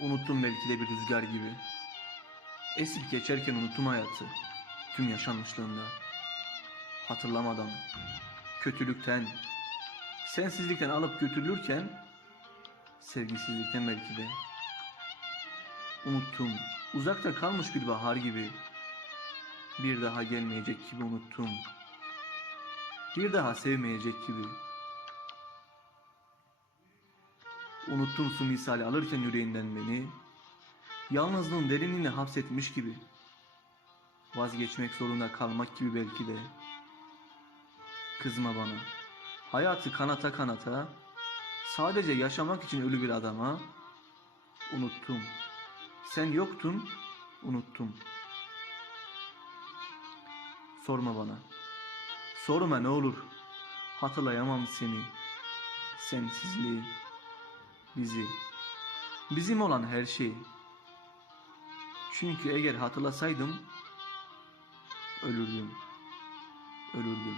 Unuttum belki de bir rüzgar gibi. Esip geçerken unuttum hayatı. Tüm yaşanmışlığında. Hatırlamadan, kötülükten, sensizlikten alıp götürülürken, sevgisizlikten belki de. Unuttum, uzakta kalmış bir bahar gibi. Bir daha gelmeyecek gibi unuttum. Bir daha sevmeyecek gibi. Unuttun su misali alırken yüreğinden beni. Yalnızlığın derinliğine hapsetmiş gibi. Vazgeçmek zorunda kalmak gibi belki de. Kızma bana. Hayatı kanata kanata, sadece yaşamak için ölü bir adama, unuttum. Sen yoktun, unuttum. Sorma bana. Sorma ne olur. Hatırlayamam seni. Sensizliği. Bizi. Bizim olan her şeyi. Çünkü eğer hatırlasaydım ölürdüm. Ölürdüm.